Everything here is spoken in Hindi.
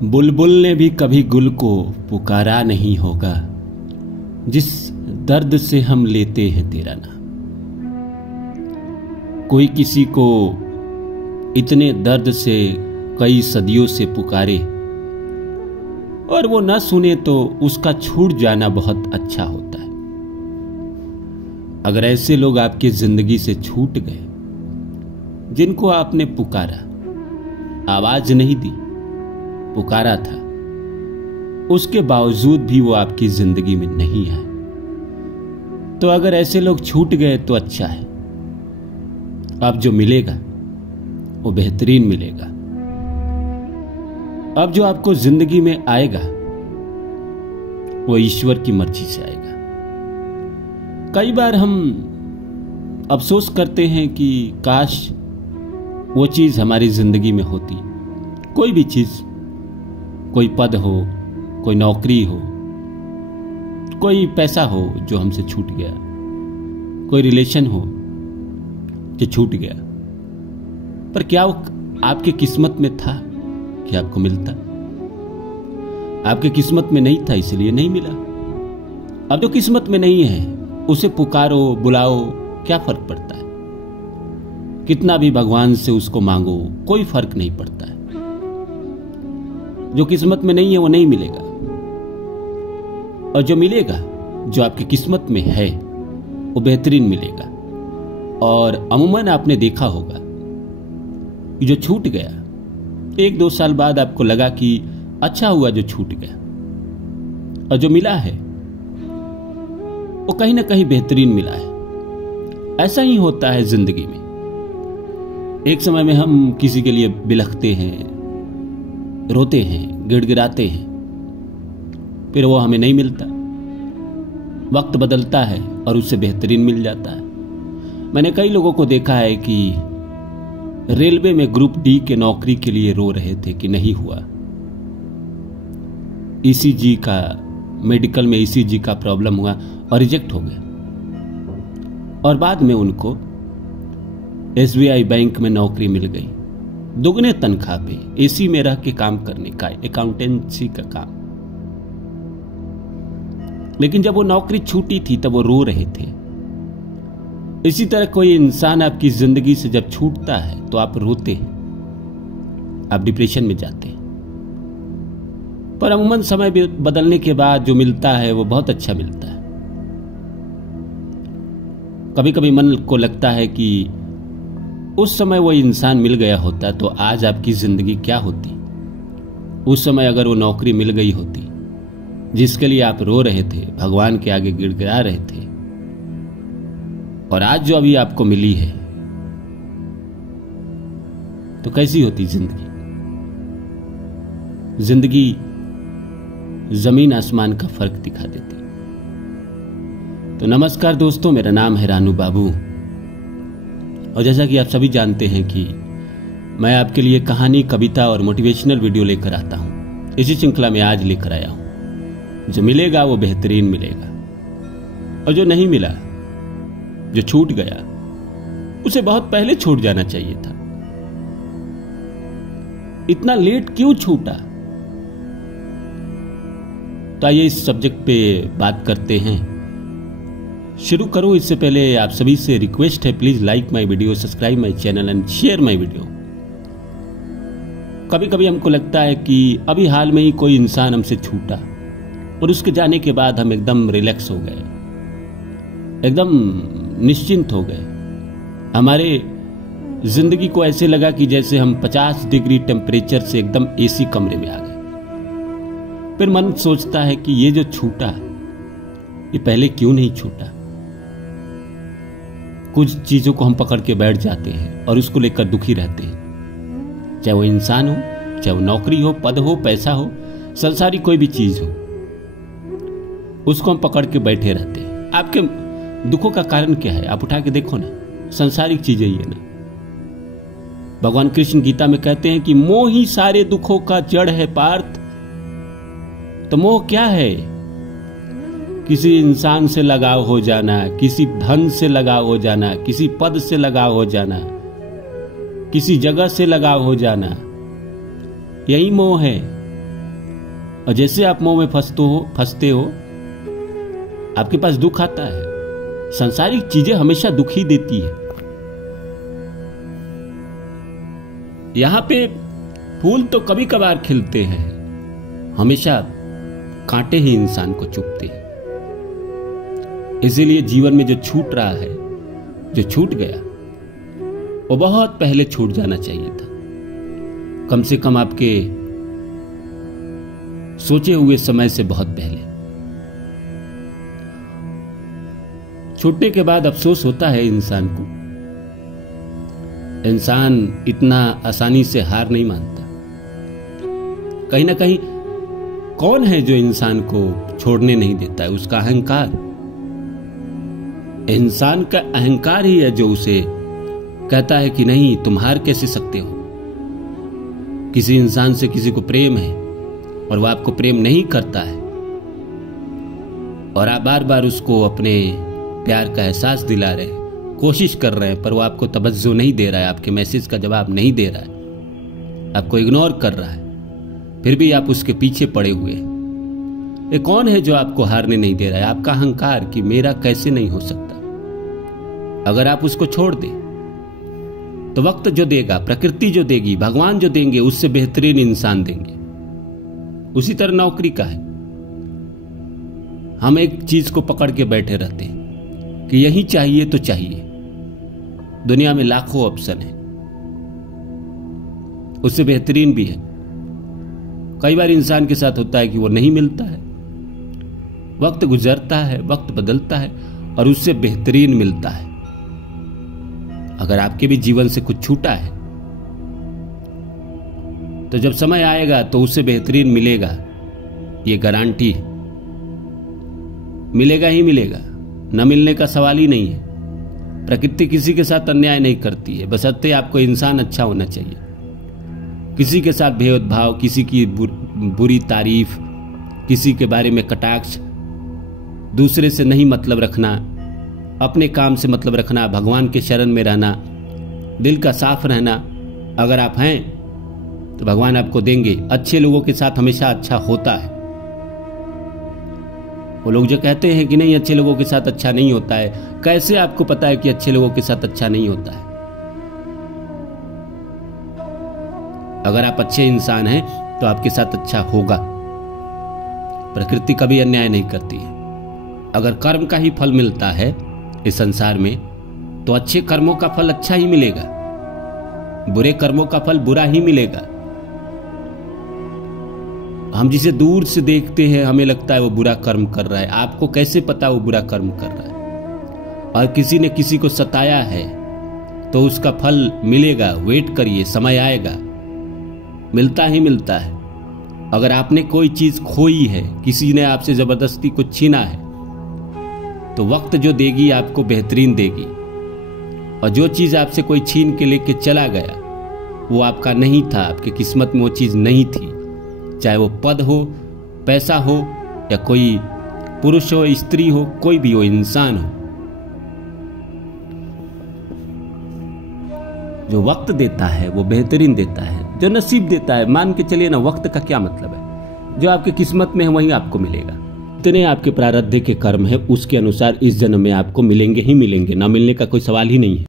बुलबुल ने भी कभी गुल को पुकारा नहीं होगा, जिस दर्द से हम लेते हैं तेरा नाम। कोई किसी को इतने दर्द से कई सदियों से पुकारे और वो न सुने तो उसका छूट जाना बहुत अच्छा होता है। अगर ऐसे लोग आपकी जिंदगी से छूट गए जिनको आपने पुकारा, आवाज नहीं दी, पुकारा था, उसके बावजूद भी वो आपकी जिंदगी में नहीं आए, तो अगर ऐसे लोग छूट गए तो अच्छा है। अब जो मिलेगा वो बेहतरीन मिलेगा। अब जो आपको जिंदगी में आएगा वो ईश्वर की मर्जी से आएगा। कई बार हम अफसोस करते हैं कि काश वो चीज हमारी जिंदगी में होती। कोई भी चीज, कोई पद हो, कोई नौकरी हो, कोई पैसा हो जो हमसे छूट गया, कोई रिलेशन हो जो छूट गया, पर क्या वो आपकी किस्मत में था कि आपको मिलता? आपकी किस्मत में नहीं था इसलिए नहीं मिला। अब जो किस्मत में नहीं है उसे पुकारो, बुलाओ, क्या फर्क पड़ता है? कितना भी भगवान से उसको मांगो, कोई फर्क नहीं पड़ता है। जो किस्मत में नहीं है वो नहीं मिलेगा, और जो मिलेगा, जो आपकी किस्मत में है, वो बेहतरीन मिलेगा। और अमूमन आपने देखा होगा कि जो छूट गया, 1-2 साल बाद आपको लगा कि अच्छा हुआ जो छूट गया, और जो मिला है वो कहीं ना कहीं बेहतरीन मिला है। ऐसा ही होता है जिंदगी में। एक समय में हम किसी के लिए बिलखते हैं, रोते हैं, गिड़गिड़ाते हैं, फिर वो हमें नहीं मिलता। वक्त बदलता है और उससे बेहतरीन मिल जाता है। मैंने कई लोगों को देखा है कि रेलवे में ग्रुप डी के नौकरी के लिए रो रहे थे कि नहीं हुआ। ईसीजी का, मेडिकल में ईसीजी का प्रॉब्लम हुआ और रिजेक्ट हो गया, और बाद में उनको एसबीआई बैंक में नौकरी मिल गई, दुगने तनख्वाह पे, एसी में रह के काम करने का, अकाउंटेंसी का काम। लेकिन जब वो नौकरी छूटी थी तब वो रो रहे थे। इसी तरह कोई इंसान आपकी जिंदगी से जब छूटता है तो आप रोते हैं, आप डिप्रेशन में जाते हैं। पर अमूमन समय बदलने के बाद जो मिलता है वो बहुत अच्छा मिलता है। कभी कभी मन को लगता है कि उस समय वो इंसान मिल गया होता तो आज आपकी जिंदगी क्या होती। उस समय अगर वो नौकरी मिल गई होती जिसके लिए आप रो रहे थे, भगवान के आगे गिड़गिड़ा रहे थे, और आज जो अभी आपको मिली है, तो कैसी होती जिंदगी? जिंदगी जमीन आसमान का फर्क दिखा देती। तो नमस्कार दोस्तों, मेरा नाम है रानू बाबू, और जैसा कि आप सभी जानते हैं कि मैं आपके लिए कहानी, कविता और मोटिवेशनल वीडियो लेकर आता हूं। इसी श्रृंखला में आज लेकर आया हूं। जो मिलेगा वो बेहतरीन मिलेगा, और जो नहीं मिला, जो छूट गया, उसे बहुत पहले छूट जाना चाहिए था। इतना लेट क्यों छूटा? तो आइए इस सब्जेक्ट पे बात करते हैं। शुरू करूं इससे पहले आप सभी से रिक्वेस्ट है, please like my video, subscribe my channel and share my video. कभी कभी हमको लगता है कि अभी हाल में ही कोई इंसान हमसे छूटा और उसके जाने के बाद हम एकदम रिलैक्स हो गए, एकदम निश्चिंत हो गए। हमारे जिंदगी को ऐसे लगा कि जैसे हम 50 डिग्री टेम्परेचर से एकदम एसी कमरे में आ गए। फिर मन सोचता है कि ये जो छूटा, ये पहले क्यों नहीं छूटा? कुछ चीजों को हम पकड़ के बैठ जाते हैं और उसको लेकर दुखी रहते हैं, चाहे वो इंसान हो, चाहे वो नौकरी हो, पद हो, पैसा हो, संसारी कोई भी चीज हो, उसको हम पकड़ के बैठे रहते हैं। आपके दुखों का कारण क्या है? आप उठा के देखो ना, संसारिक चीजें ही है ना। भगवान कृष्ण गीता में कहते हैं कि मोह ही सारे दुखों का जड़ है पार्थ। तो मोह क्या है? किसी इंसान से लगाव हो जाना, किसी धन से लगाव हो जाना, किसी पद से लगाव हो जाना, किसी जगह से लगाव हो जाना, यही मोह है। और जैसे आप मोह में फंसते हो आपके पास दुख आता है। सांसारिक चीजें हमेशा दुख ही देती है। यहां पे फूल तो कभी कभार खिलते हैं, हमेशा कांटे ही इंसान को चुभते हैं। इसीलिए जीवन में जो छूट रहा है, जो छूट गया, वो बहुत पहले छूट जाना चाहिए था। कम से कम आपके सोचे हुए समय से बहुत पहले। छूटने के बाद अफसोस होता है इंसान को। इंसान इतना आसानी से हार नहीं मानता। कहीं ना कहीं कौन है जो इंसान को छोड़ने नहीं देता है? उसका अहंकार। इंसान का अहंकार ही है जो उसे कहता है कि नहीं, तुम हार कैसे सकते हो। किसी इंसान से किसी को प्रेम है और वह आपको प्रेम नहीं करता है और आप बार बार उसको अपने प्यार का एहसास दिला रहे हैं, कोशिश कर रहे हैं, पर वो आपको तवज्जो नहीं दे रहा है, आपके मैसेज का जवाब नहीं दे रहा है, आपको इग्नोर कर रहा है, फिर भी आप उसके पीछे पड़े हुए हैं। ये कौन है जो आपको हारने नहीं दे रहा है? आपका अहंकार कि मेरा कैसे नहीं हो सकता। अगर आप उसको छोड़ दे तो वक्त जो देगा, प्रकृति जो देगी, भगवान जो देंगे, उससे बेहतरीन इंसान देंगे। उसी तरह नौकरी का है। हम एक चीज को पकड़ के बैठे रहते हैं कि यही चाहिए तो चाहिए। दुनिया में लाखों ऑप्शन है, उससे बेहतरीन भी है। कई बार इंसान के साथ होता है कि वो नहीं मिलता है, वक्त गुजरता है, वक्त बदलता है और उससे बेहतरीन मिलता है। अगर आपके भी जीवन से कुछ छूटा है तो जब समय आएगा तो उससे बेहतरीन मिलेगा, ये गारंटी है। मिलेगा ही मिलेगा, न मिलने का सवाल ही नहीं है। प्रकृति किसी के साथ अन्याय नहीं करती है, बशर्ते आपको इंसान अच्छा होना चाहिए। किसी के साथ भेदभाव, किसी की बुरी तारीफ, किसी के बारे में कटाक्ष, दूसरे से नहीं मतलब रखना, अपने काम से मतलब रखना, भगवान के शरण में रहना, दिल का साफ रहना। अगर आप हैं तो भगवान आपको देंगे। अच्छे लोगों के साथ हमेशा अच्छा होता है। वो लोग जो कहते हैं कि नहीं अच्छे लोगों के साथ अच्छा नहीं होता है, कैसे आपको पता है कि अच्छे लोगों के साथ अच्छा नहीं होता है? अगर आप अच्छे इंसान हैं तो आपके साथ अच्छा होगा। प्रकृति कभी अन्याय नहीं करती है। अगर कर्म का ही फल मिलता है इस संसार में तो अच्छे कर्मों का फल अच्छा ही मिलेगा, बुरे कर्मों का फल बुरा ही मिलेगा। हम जिसे दूर से देखते हैं हमें लगता है वो बुरा कर्म कर रहा है। आपको कैसे पता वो बुरा कर्म कर रहा है? और किसी ने किसी को सताया है तो उसका फल मिलेगा। वेट करिए, समय आएगा, मिलता ही मिलता है। अगर आपने कोई चीज खोई है, किसी ने आपसे जबरदस्ती कुछ छीना है, तो वक्त जो देगी आपको बेहतरीन देगी। और जो चीज आपसे कोई छीन के लेके चला गया वो आपका नहीं था, आपकी किस्मत में वो चीज नहीं थी। चाहे वो पद हो, पैसा हो, या कोई पुरुष हो, स्त्री हो, कोई भी हो, इंसान हो। जो वक्त देता है वो बेहतरीन देता है। जो नसीब देता है, मान के चलिए ना, वक्त का क्या मतलब है? जो आपके किस्मत में है वही आपको मिलेगा। इतने आपके प्रारब्ध के कर्म है, उसके अनुसार इस जन्म में आपको मिलेंगे ही मिलेंगे, ना मिलने का कोई सवाल ही नहीं है।